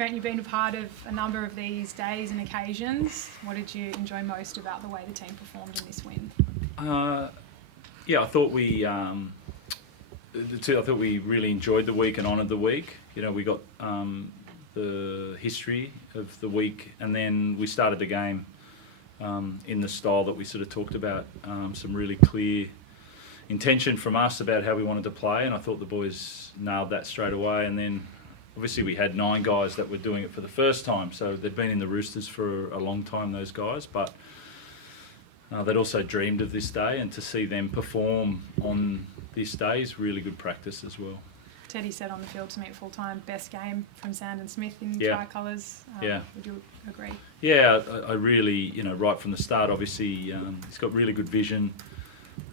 Trent, you've been a part of a number of these days and occasions. What did you enjoy most about the way the team performed in this win? I thought we really enjoyed the week and honoured the week. You know, we got the history of the week, and then we started the game in the style that we sort of talked about. Some really clear intention from us about how we wanted to play, and I thought the boys nailed that straight away. And then obviously we had 9 guys that were doing it for the first time, so they'd been in the Roosters for a long time, those guys, but they'd also dreamed of this day, and to see them perform on this day is really good practice as well. Teddy said on the field to me at full time, best game from Sandon Smith in tricolours. Would you agree? Yeah, I really, right from the start, obviously he's got really good vision.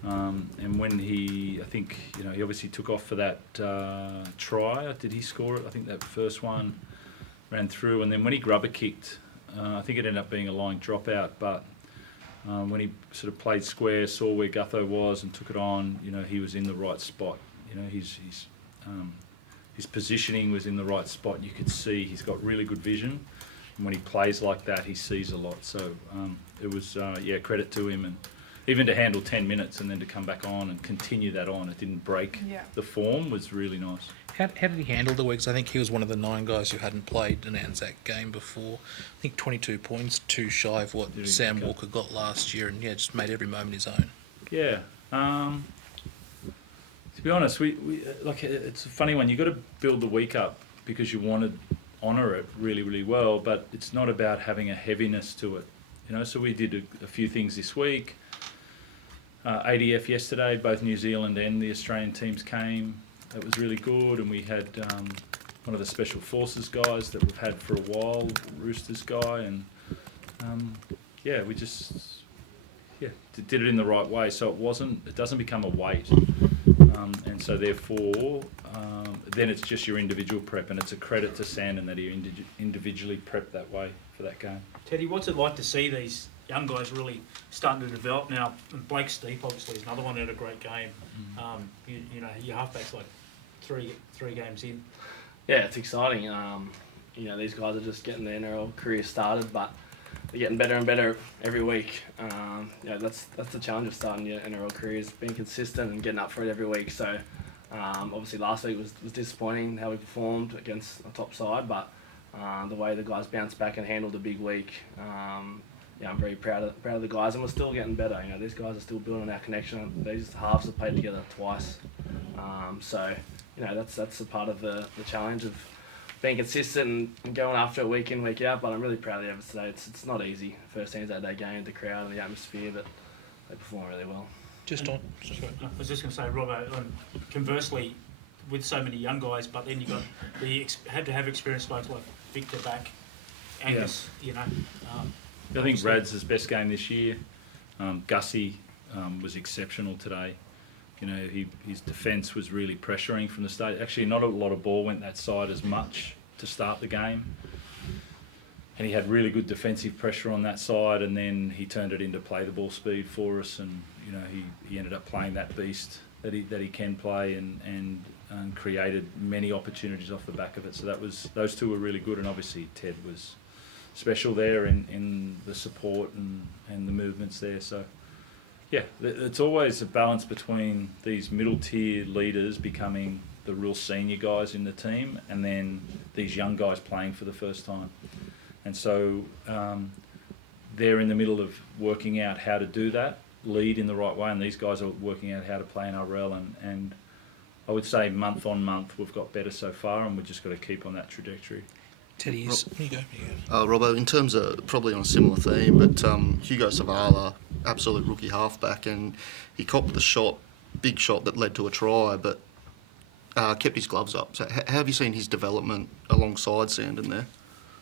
And when he obviously took off for that try. Did he score it? I think that first one ran through, and then when he grubber kicked, I think it ended up being a line dropout, but when he sort of played square, saw where Gutho was and took it on, he was in the right spot. His positioning was in the right spot. You could see he's got really good vision, and when he plays like that, he sees a lot. So it was, credit to him, and even to handle 10 minutes and then to come back on and continue that on, it didn't break the form, was really nice. How did he handle the weeks? I think he was one of the 9 guys who hadn't played an ANZAC game before. I think 22 points, too shy of what Sam Walker got last year, and just made every moment his own. Yeah. To be honest, we it's a funny one. You've got to build the week up because you want to honour it really, really well, but it's not about having a heaviness to it. So we did a few things this week. ADF yesterday, both New Zealand and the Australian teams came. That was really good, and we had one of the Special Forces guys that we've had for a while, Roosters guy, and we just did it in the right way, so it doesn't become a weight, and so therefore then it's just your individual prep, and it's a credit to Sandon that he individually prepped that way for that game. Teddy, what's it like to see these young guys really starting to develop now? And Blake Steep obviously is another one who had a great game. Your halfback's like three games in. Yeah, it's exciting. These guys are just getting their NRL career started, but they're getting better and better every week. That's the challenge of starting your NRL career, is being consistent and getting up for it every week. So obviously last week was disappointing how we performed against a top side, but the way the guys bounced back and handled a big week, I'm very proud of the guys, and we're still getting better. These guys are still building our connection. These halves have played together twice, that's a part of the challenge of being consistent and going after it week in, week out. But I'm really proud of the efforts today. It's not easy. First teams that day game, the crowd and the atmosphere, but they perform really well. I was just going to say, Robbo, conversely, with so many young guys, but then you had to have experienced guys like Victor back, Angus, I think Rad's best game this year. Gussie was exceptional today. His defence was really pressuring from the start. Actually, not a lot of ball went that side as much to start the game. And he had really good defensive pressure on that side, and then he turned it into play the ball speed for us, and he ended up playing that beast that he can play, and created many opportunities off the back of it. So those two were really good, and obviously Ted was special there in the support and the movements there. So it's always a balance between these middle tier leaders becoming the real senior guys in the team, and then these young guys playing for the first time. And so they're in the middle of working out how to do that, lead in the right way, and these guys are working out how to play in NRL, and I would say month on month we've got better so far, and we've just got to keep on that trajectory. Teddy, you go. Robbo, in terms of, probably on a similar theme, but Hugo Savala, absolute rookie halfback, and he copped the big shot that led to a try, but kept his gloves up. So how have you seen his development alongside Sandon there?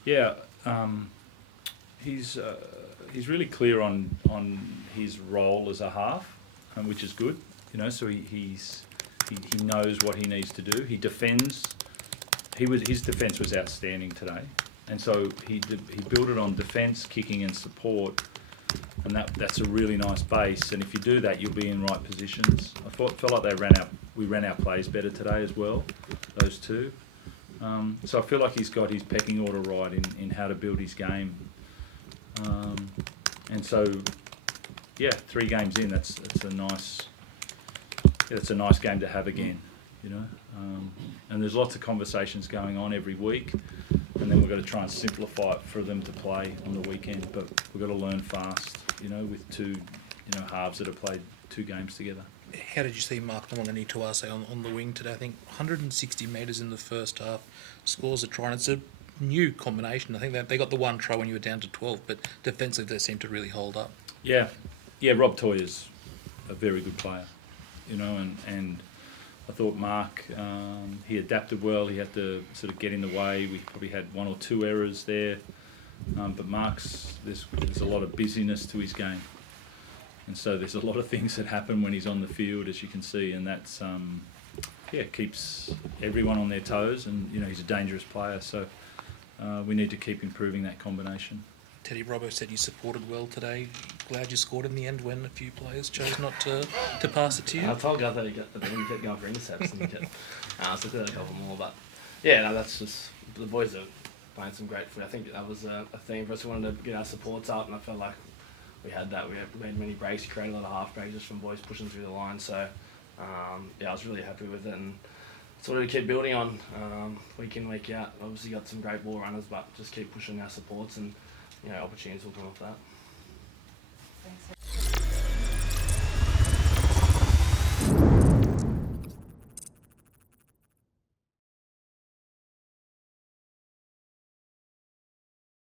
Yeah, he's really clear on his role as a half, which is good. So he knows what he needs to do. He defends. His defence was outstanding today, and so he built it on defence, kicking, and support, and that's a really nice base. And if you do that, you'll be in right positions. I felt like we ran our plays better today as well, those two. So I feel like he's got his pecking order right in how to build his game. And so, yeah, 3 games in, that's a nice game to have again, you know. And there's lots of conversations going on every week, and then we've got to try and simplify it for them to play on the weekend. But we've got to learn fast, you know, with 2, halves that have played 2 games together. How did you see Mark Nawangani Tuase on the wing today? I think 160 metres in the first half, scores a try, and it's a new combination. I think that they got the 1 try when you were down to 12, but defensively they seem to really hold up. Yeah, Rob Toyer's a very good player, you know, and I thought Mark, he adapted well. He had to sort of get in the way. We probably had 1 or 2 errors there, but there's a lot of busyness to his game. And so there's a lot of things that happen when he's on the field, as you can see, and that's keeps everyone on their toes. And you know, he's a dangerous player, so we need to keep improving that combination. Teddy Robbo said you supported well today. Glad you scored in the end when a few players chose not to pass it to you. I told Guth that he kept going for intercepts and he kept so could have a couple more, but yeah, no, that's just the boys are playing some great footy. I think that was a theme for us. We wanted to get our supports up, and I felt like we had that. We made many breaks, created a lot of half breaks just from boys pushing through the line. So I was really happy with it, and sort of keep building on week in, week out. Obviously got some great ball runners, but just keep pushing our supports, and you know, opportunities will come off that.